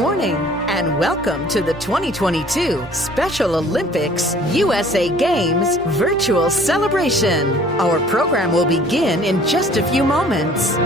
morning, and welcome to the 2022 Special Olympics USA Games Virtual Celebration. Our program will begin in just a few moments.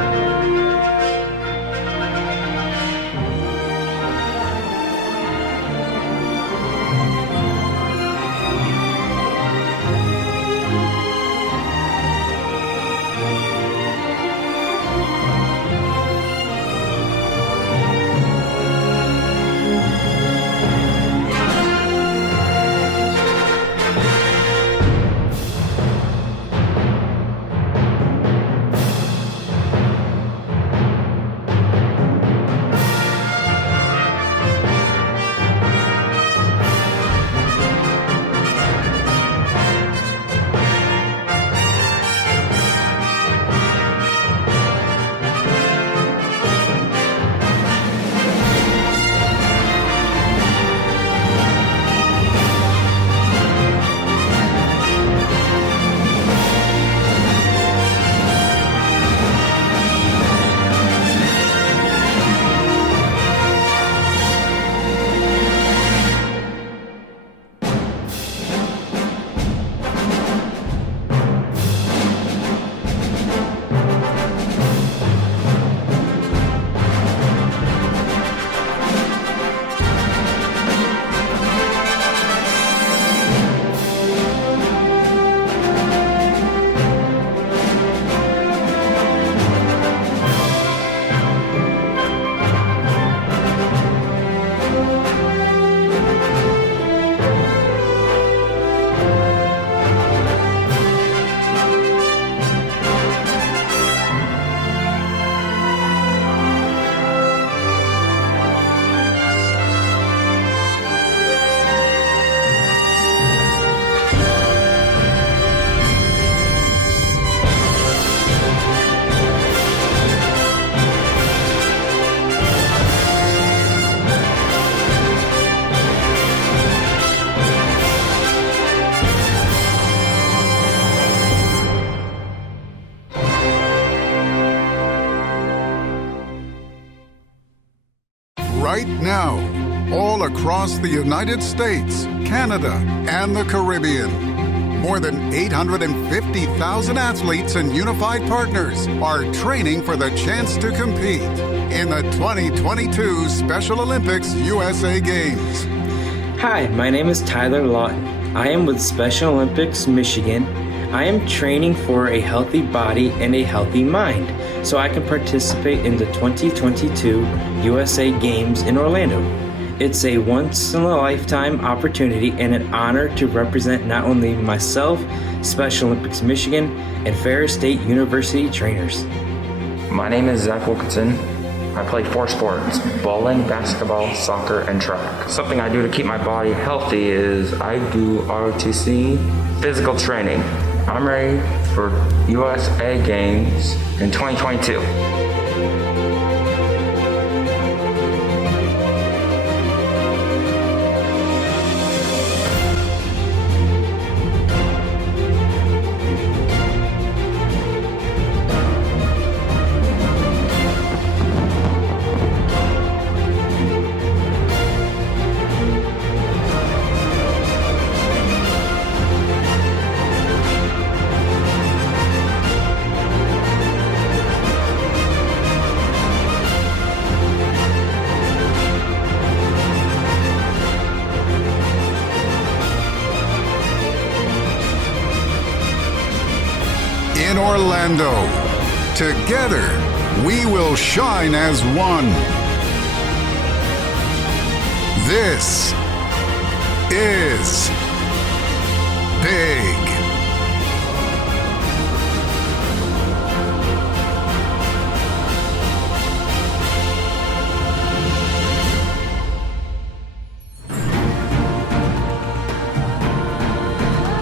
Right now, all across the United States, Canada, and the Caribbean, more than 850,000 athletes and unified partners are training for the chance to compete in the 2022 Special Olympics USA Games. Hi, my name is Tyler Lawton. I am with Special Olympics Michigan. I am training for a healthy body and a healthy mind so I can participate in the 2022 USA Games in Orlando. It's a once-in-a-lifetime opportunity and an honor to represent not only myself, Special Olympics Michigan, and Ferris State University trainers. My name is Zach Wilkinson. I play 4 sports: bowling, basketball, soccer, and track. Something I do to keep my body healthy is I do ROTC physical training. I'm ready for USA Games in 2022. In Orlando, together, we will shine as one. This is big.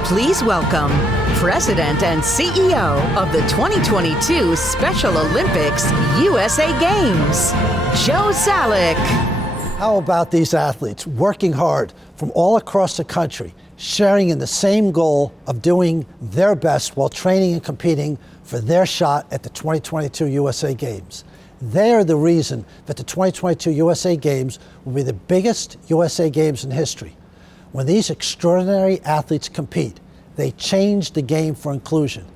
Please welcome President and CEO of the 2022 Special Olympics USA Games, Joe Zalek. How about these athletes working hard from all across the country, sharing in the same goal of doing their best while training and competing for their shot at the 2022 USA Games? They are the reason that the 2022 USA Games will be the biggest USA Games in history. When these extraordinary athletes compete, they change the game for inclusion.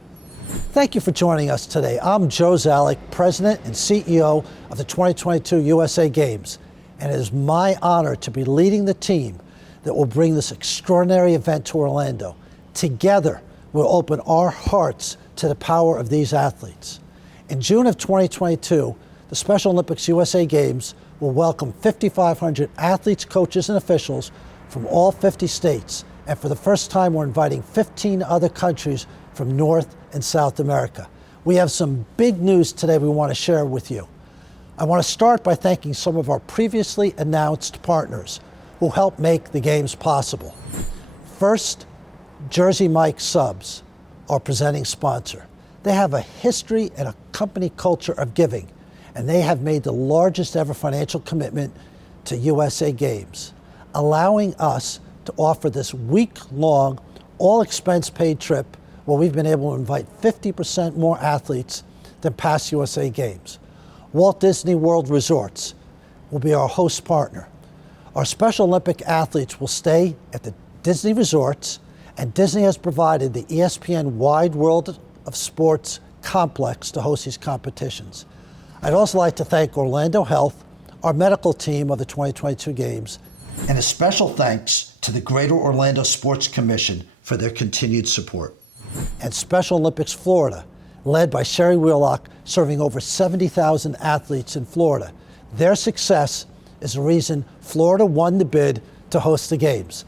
Thank you for joining us today. I'm Joe Zalek, President and CEO of the 2022 USA Games, and it is my honor to be leading the team that will bring this extraordinary event to Orlando. Together, we'll open our hearts to the power of these athletes. In June of 2022, the Special Olympics USA Games will welcome 5,500 athletes, coaches, and officials from all 50 states. And for the first time, we're inviting 15 other countries from North and South America. We have some big news today we want to share with you. I want to start by thanking some of our previously announced partners who helped make the Games possible. First, Jersey Mike Subs, our presenting sponsor. They have a history and a company culture of giving, and they have made the largest ever financial commitment to USA Games, allowing us to offer this week-long, all-expense-paid trip where we've been able to invite 50% more athletes than past USA Games. Walt Disney World Resorts will be our host partner. Our Special Olympic athletes will stay at the Disney resorts, and Disney has provided the ESPN Wide World of Sports complex to host these competitions. I'd also like to thank Orlando Health, our medical team of the 2022 Games, and a special thanks to the Greater Orlando Sports Commission for their continued support. And Special Olympics Florida, led by Sherry Wheelock, serving over 70,000 athletes in Florida. Their success is the reason Florida won the bid to host the Games.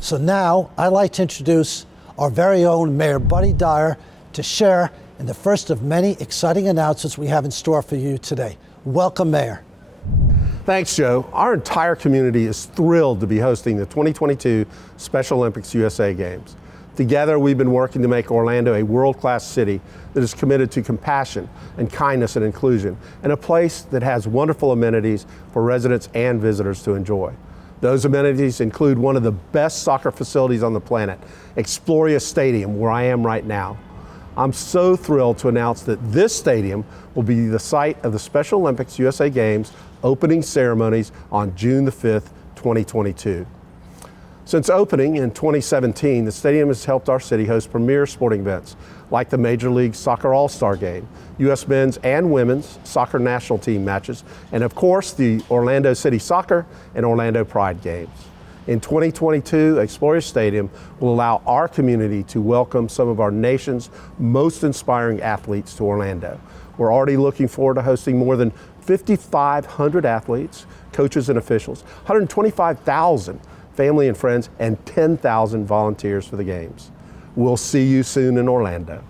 So now I'd like to introduce our very own Mayor Buddy Dyer to share in the first of many exciting announcements we have in store for you today. Welcome, Mayor. Thanks, Joe. Our entire community is thrilled to be hosting the 2022 Special Olympics USA Games. Together, we've been working to make Orlando a world-class city that is committed to compassion and kindness and inclusion, and a place that has wonderful amenities for residents and visitors to enjoy. Those amenities include one of the best soccer facilities on the planet, Exploria Stadium, where I am right now. I'm so thrilled to announce that this stadium will be the site of the Special Olympics USA Games opening ceremonies on June the 5th, 2022. Since opening in 2017, the stadium has helped our city host premier sporting events like the Major League Soccer All-Star Game, U.S. men's and women's soccer national team matches, and of course the Orlando City Soccer and Orlando Pride Games. In 2022, Exploria Stadium will allow our community to welcome some of our nation's most inspiring athletes to Orlando. We're already looking forward to hosting more than 5,500 athletes, coaches and officials, 125,000 family and friends, and 10,000 volunteers for the Games. We'll see you soon in Orlando.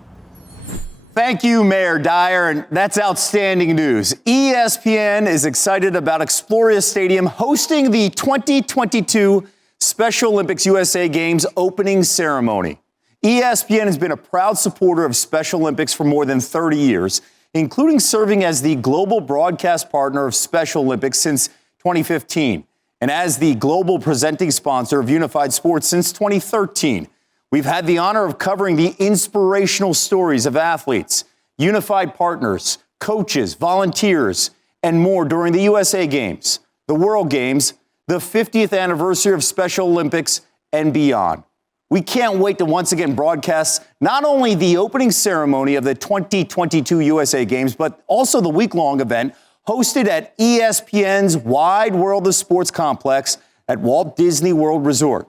Thank you, Mayor Dyer, and that's outstanding news. ESPN is excited about Exploria Stadium hosting the 2022 Special Olympics USA Games opening ceremony. ESPN has been a proud supporter of Special Olympics for more than 30 years, including serving as the global broadcast partner of Special Olympics since 2015. And as the global presenting sponsor of Unified Sports since 2013, we've had the honor of covering the inspirational stories of athletes, Unified partners, coaches, volunteers, and more during the USA Games, the World Games, the 50th anniversary of Special Olympics, and beyond. We can't wait to once again broadcast not only the opening ceremony of the 2022 USA Games, but also the week-long event hosted at ESPN's Wide World of Sports complex at Walt Disney World Resort.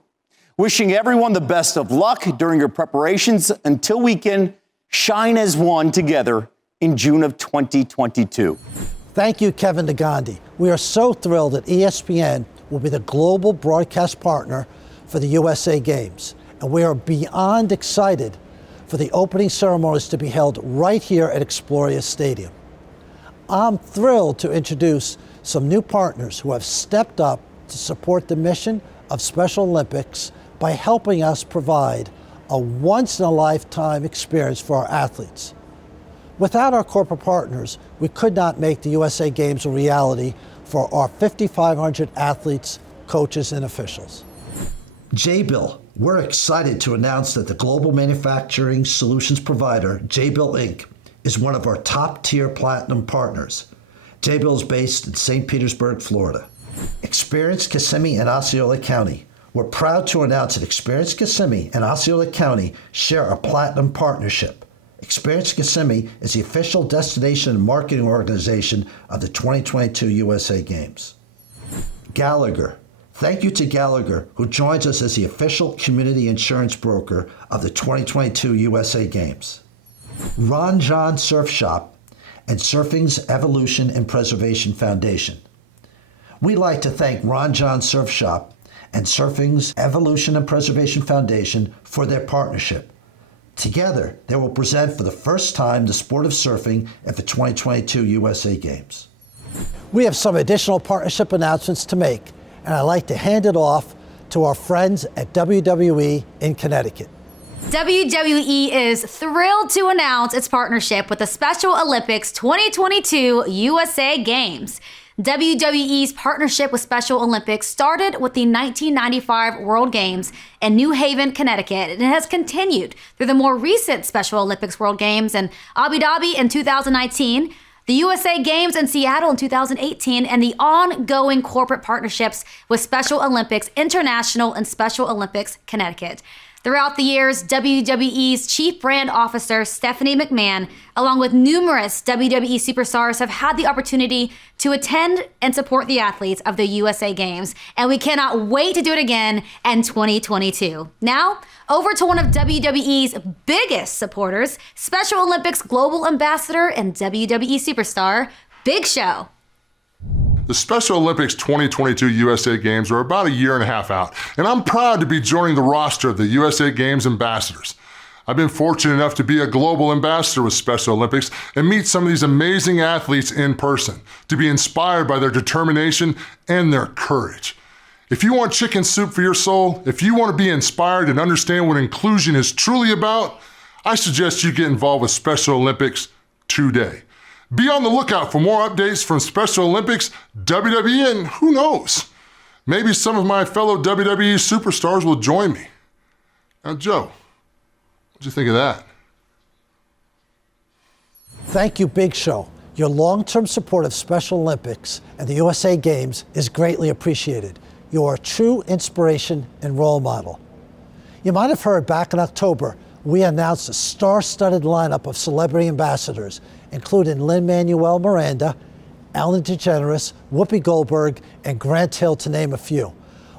Wishing everyone the best of luck during your preparations until we can shine as one together in June of 2022. Thank you, Kevin DeGandhi. We are so thrilled that ESPN will be the global broadcast partner for the USA Games, and we are beyond excited for the opening ceremonies to be held right here at Exploria Stadium. I'm thrilled to introduce some new partners who have stepped up to support the mission of Special Olympics by helping us provide a once-in-a-lifetime experience for our athletes. Without our corporate partners, we could not make the USA Games a reality for our 5,500 athletes, coaches, and officials. Jabil, we're excited to announce that the global manufacturing solutions provider, Jabil Inc., is one of our top-tier platinum partners. Jabil is based in St. Petersburg, Florida. Experience Kissimmee and Osceola County. We're proud to announce that Experience Kissimmee and Osceola County share a platinum partnership. Experience Kissimmee is the official destination and marketing organization of the 2022 USA Games. Gallagher. Thank you to Gallagher, who joins us as the official community insurance broker of the 2022 USA Games. Ron John Surf Shop and Surfing's Evolution and Preservation Foundation. We'd like to thank Ron John Surf Shop and Surfing's Evolution and Preservation Foundation for their partnership. Together, they will present for the first time the sport of surfing at the 2022 USA Games. We have some additional partnership announcements to make, and I'd like to hand it off to our friends at WWE in Connecticut. WWE is thrilled to announce its partnership with the Special Olympics 2022 USA Games. WWE's partnership with Special Olympics started with the 1995 World Games in New Haven, Connecticut, and has continued through the more recent Special Olympics World Games in Abu Dhabi in 2019, the USA Games in Seattle in 2018, and the ongoing corporate partnerships with Special Olympics International and Special Olympics Connecticut. Throughout the years, WWE's Chief Brand Officer, Stephanie McMahon, along with numerous WWE superstars, have had the opportunity to attend and support the athletes of the USA Games, and we cannot wait to do it again in 2022. Now, over to one of WWE's biggest supporters, Special Olympics Global Ambassador and WWE superstar, Big Show. The Special Olympics 2022 USA Games are about a year and a half out, and I'm proud to be joining the roster of the USA Games ambassadors. I've been fortunate enough to be a global ambassador with Special Olympics and meet some of these amazing athletes in person, to be inspired by their determination and their courage. If you want chicken soup for your soul, if you want to be inspired and understand what inclusion is truly about, I suggest you get involved with Special Olympics today. Be on the lookout for more updates from Special Olympics, WWE, and who knows? Maybe some of my fellow WWE superstars will join me. Now, Joe, what'd you think of that? Thank you, Big Show. Your long-term support of Special Olympics and the USA Games is greatly appreciated. You are a true inspiration and role model. You might have heard back in October, we announced a star-studded lineup of celebrity ambassadors, including Lin-Manuel Miranda, Ellen DeGeneres, Whoopi Goldberg, and Grant Hill, to name a few.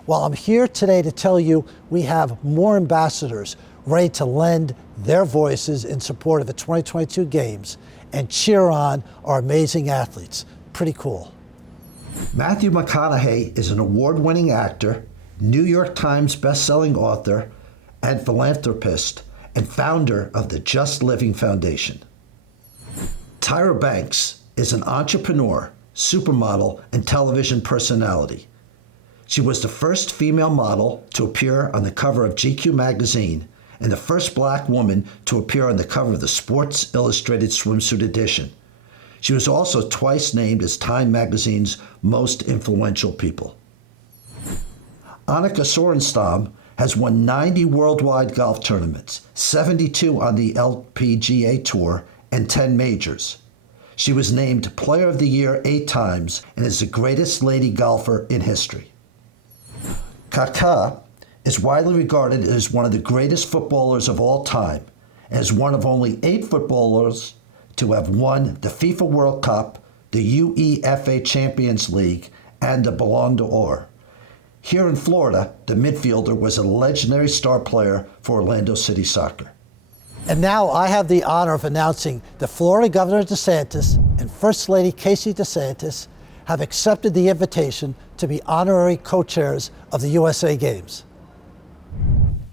Well, I'm here today to tell you we have more ambassadors ready to lend their voices in support of the 2022 Games and cheer on our amazing athletes. Pretty cool. Matthew McConaughey is an award-winning actor, New York Times best-selling author, and philanthropist, and founder of the Just Living Foundation. Tyra Banks is an entrepreneur, supermodel, and television personality. She was the first female model to appear on the cover of GQ magazine and the first black woman to appear on the cover of the Sports Illustrated swimsuit edition. She was also twice named as Time magazine's most influential people. Annika Sorenstam has won 90 worldwide golf tournaments, 72 on the LPGA Tour, and 10 majors. She was named Player of the Year 8 times and is the greatest lady golfer in history. Kaká is widely regarded as one of the greatest footballers of all time and is one of only 8 footballers to have won the FIFA World Cup, the UEFA Champions League, and the Ballon d'Or. Here in Florida, the midfielder was a legendary star player for Orlando City Soccer. And now I have the honor of announcing that Florida Governor DeSantis and First Lady Casey DeSantis have accepted the invitation to be honorary co-chairs of the USA Games.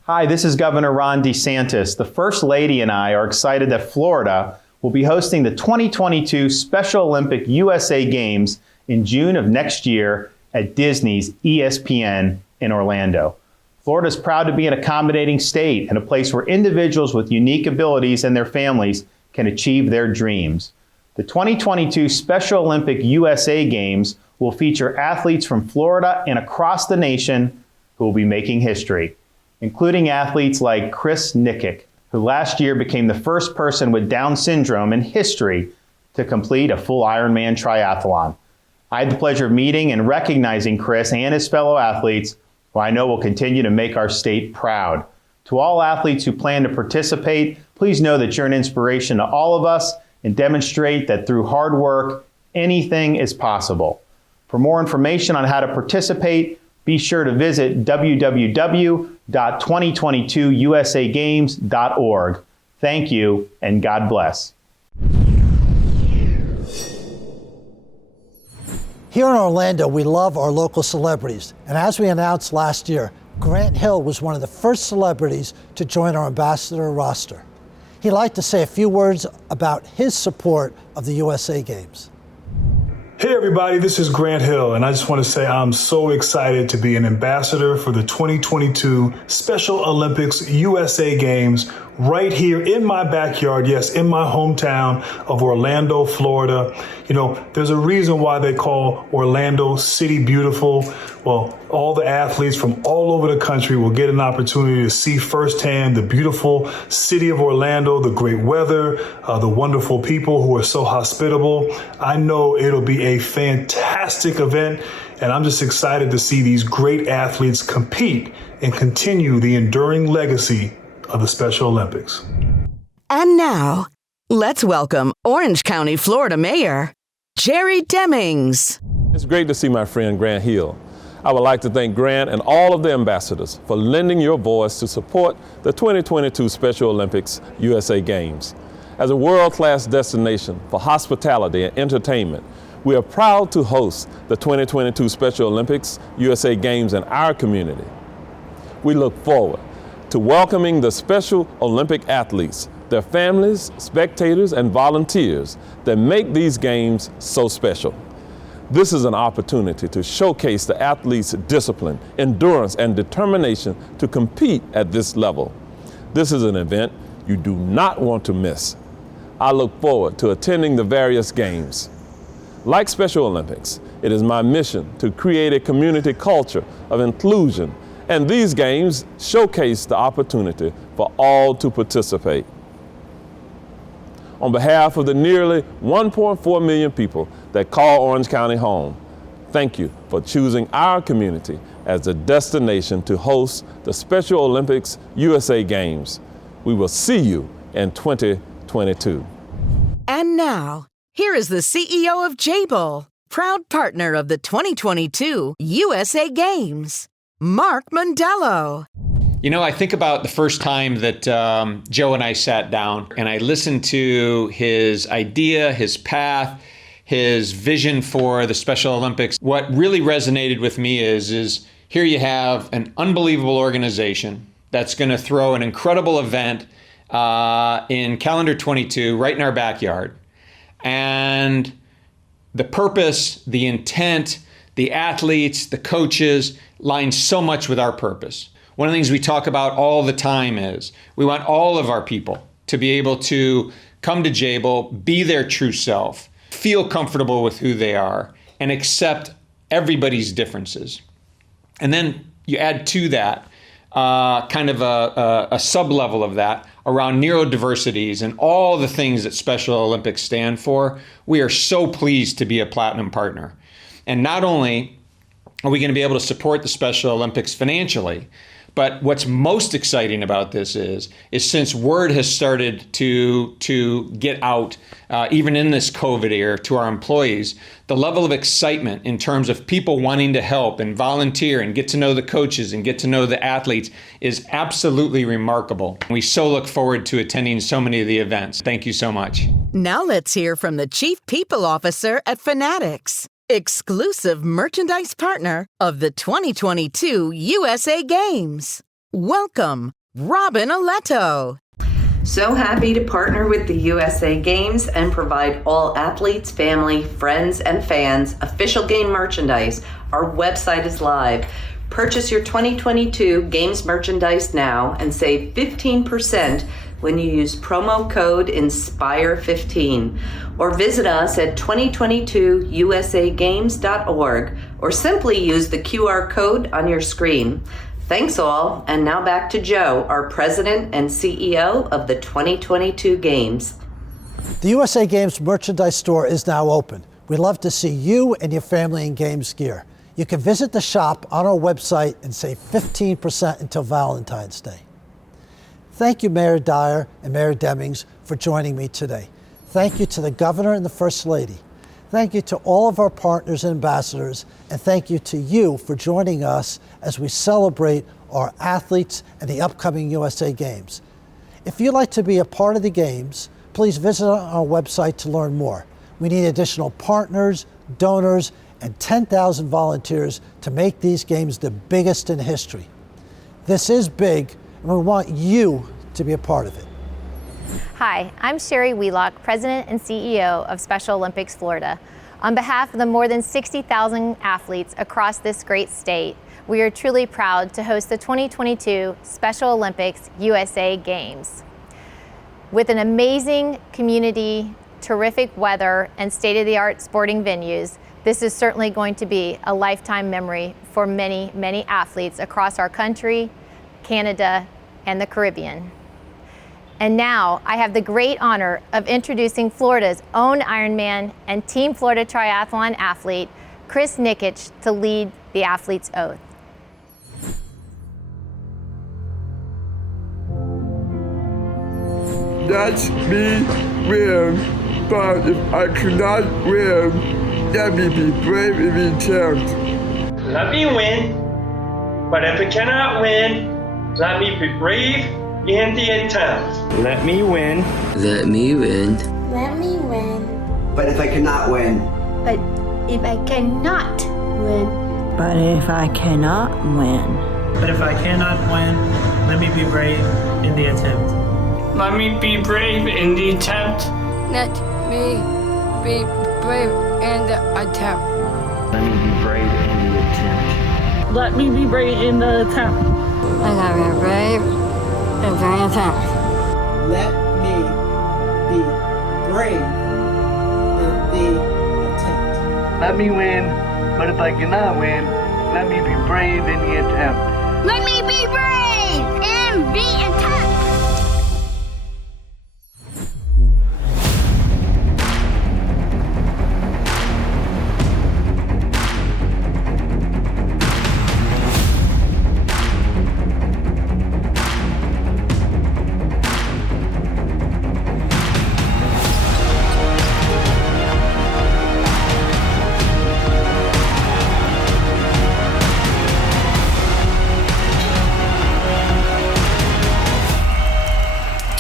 Hi, this is Governor Ron DeSantis. The First Lady and I are excited that Florida will be hosting the 2022 Special Olympic USA Games in June of next year at Disney's ESPN in Orlando. Florida is proud to be an accommodating state and a place where individuals with unique abilities and their families can achieve their dreams. The 2022 Special Olympic USA Games will feature athletes from Florida and across the nation who will be making history, including athletes like Chris Nikic, who last year became the first person with Down syndrome in history to complete a full Ironman triathlon. I had the pleasure of meeting and recognizing Chris and his fellow athletes, who I know will continue to make our state proud. To all athletes who plan to participate, please know that you're an inspiration to all of us and demonstrate that through hard work, anything is possible. For more information on how to participate, be sure to visit www.2022usagames.org. Thank you, and God bless. Here in Orlando, we love our local celebrities. And as we announced last year, Grant Hill was one of the first celebrities to join our ambassador roster. He'd like to say a few words about his support of the USA Games. Hey everybody, this is Grant Hill, and I just want to say I'm so excited to be an ambassador for the 2022 Special Olympics USA Games right here in my backyard, yes, in my hometown of Orlando, Florida. You know, there's a reason why they call Orlando City Beautiful. Well, all the athletes from all over the country will get an opportunity to see firsthand the beautiful city of Orlando, the great weather, the wonderful people who are so hospitable. I know it'll be a fantastic event, and I'm just excited to see these great athletes compete and continue the enduring legacy of the Special Olympics. And now, let's welcome Orange County, Florida Mayor Jerry Demings. It's great to see my friend Grant Hill. I would like to thank Grant and all of the ambassadors for lending your voice to support the 2022 Special Olympics USA Games. As a world-class destination for hospitality and entertainment, we are proud to host the 2022 Special Olympics USA Games in our community. We look forward to welcoming the Special Olympic athletes, their families, spectators, and volunteers that make these games so special. This is an opportunity to showcase the athletes' discipline, endurance, and determination to compete at this level. This is an event you do not want to miss. I look forward to attending the various games. Like Special Olympics, it is my mission to create a community culture of inclusion, and these games showcase the opportunity for all to participate. On behalf of the nearly 1.4 million people that call Orange County home, thank you for choosing our community as the destination to host the Special Olympics USA Games. We will see you in 2022. And now, here is the CEO of Jabil, proud partner of the 2022 USA Games, Mark Mondello. You know, I think about the first time that Joe and I sat down and I listened to his idea, his path, his vision for the Special Olympics. What really resonated with me is here you have an unbelievable organization that's going to throw an incredible event in calendar 22 right in our backyard. And the purpose, the intent, the athletes, the coaches line so much with our purpose. One of the things we talk about all the time is we want all of our people to be able to come to Jabil, be their true self, feel comfortable with who they are, and accept everybody's differences. And then you add to that kind of a sub-level of that around neurodiversities and all the things that Special Olympics stand for. We are so pleased to be a platinum partner. And not only are we going to be able to support the Special Olympics financially, but what's most exciting about this is since word has started to get out, even in this COVID era, to our employees, the level of excitement in terms of people wanting to help and volunteer and get to know the coaches and get to know the athletes is absolutely remarkable. We so look forward to attending so many of the events. Thank you so much. Now let's hear from the Chief People Officer at Fanatics, exclusive merchandise partner of the 2022 USA Games. Welcome, Robin Aletto. So happy to partner with the USA Games and provide all athletes, family, friends, and fans official game merchandise. Our website is live. Purchase your 2022 Games merchandise now and save 15% when you use promo code INSPIRE15 or visit us at 2022usagames.org or simply use the QR code on your screen. Thanks all, and now back to Joe, our president and CEO of the 2022 Games. The The USA Games merchandise store is now open. We'd love to see you and your family in Games gear. You can visit the shop on our website and save 15% until Valentine's Day. Thank you, Mayor Dyer and Mayor Demings, for joining me today. Thank you to the Governor and the First Lady. Thank you to all of our partners and ambassadors, and thank you to you for joining us as we celebrate our athletes and the upcoming USA Games. If you'd like to be a part of the Games, please visit our website to learn more. We need additional partners, donors, and 10,000 volunteers to make these Games the biggest in history. This is big, and we want you to be a part of it. Hi, I'm Sherry Wheelock, President and CEO of Special Olympics Florida. On behalf of the more than 60,000 athletes across this great state, we are truly proud to host the 2022 Special Olympics USA Games. With an amazing community, terrific weather, and state-of-the-art sporting venues, this is certainly going to be a lifetime memory for many, many athletes across our country, Canada, and the Caribbean. And now I have the great honor of introducing Florida's own Ironman and Team Florida Triathlon athlete, Chris Nikich, to lead the athlete's oath. Let me win, but if I cannot win, let me be brave in the attempt. Let me win, but if I cannot win, let me be brave in the attempt. Let me win. Let me win. Let me win. But if I cannot win. But if I cannot win. But if I cannot win. But if I cannot win, let me be brave in the attempt. Let me be brave in the attempt. Let me be brave in the attempt. Let me be brave in the attempt. Let me be brave in the attempt. I gotta be brave in the attempt. Let me be brave in the attempt. Let me win, but if I cannot win, let me be brave in the attempt. Let me be brave in the attempt.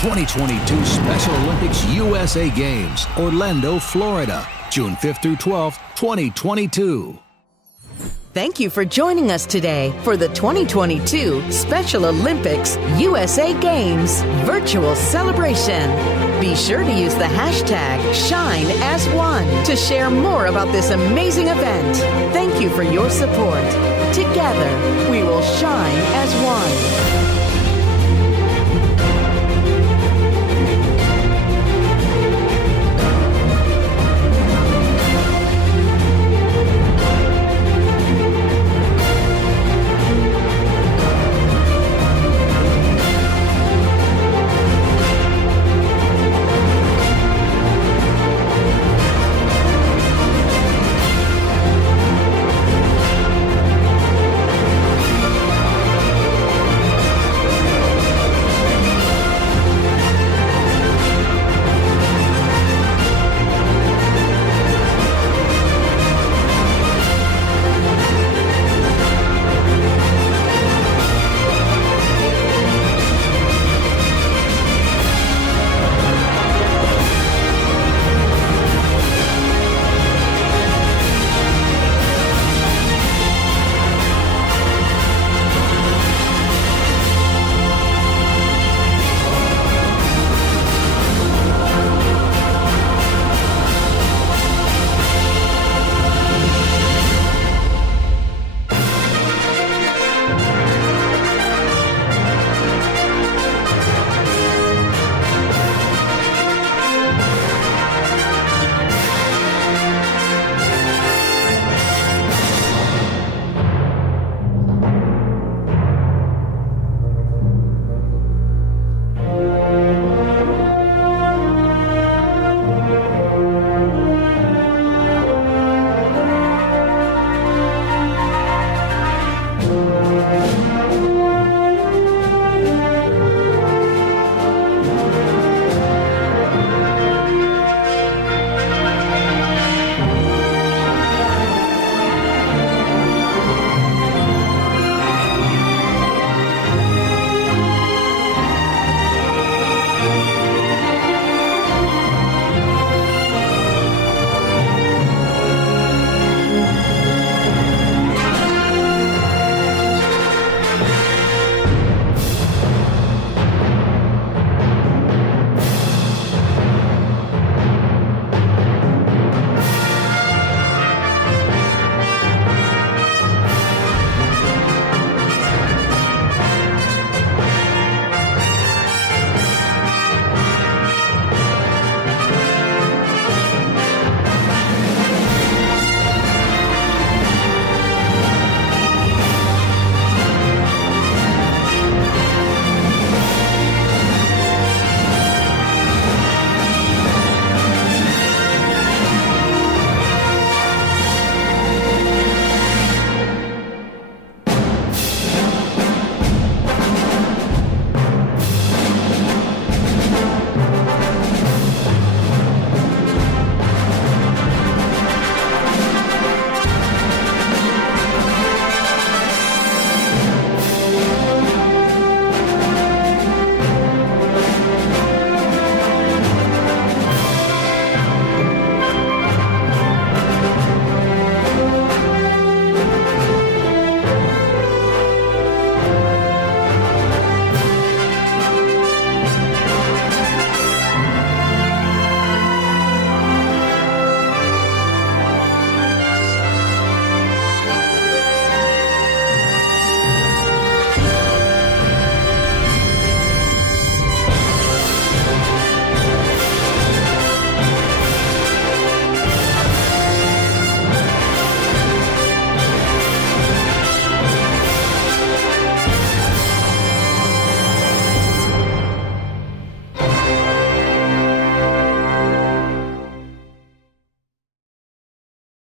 2022 Special Olympics USA Games, Orlando, Florida, June 5th through 12th, 2022. Thank you for joining us today for the 2022 Special Olympics USA Games Virtual Celebration. Be sure to use the hashtag #ShineAsOne to share more about this amazing event. Thank you for your support. Together, we will shine as one.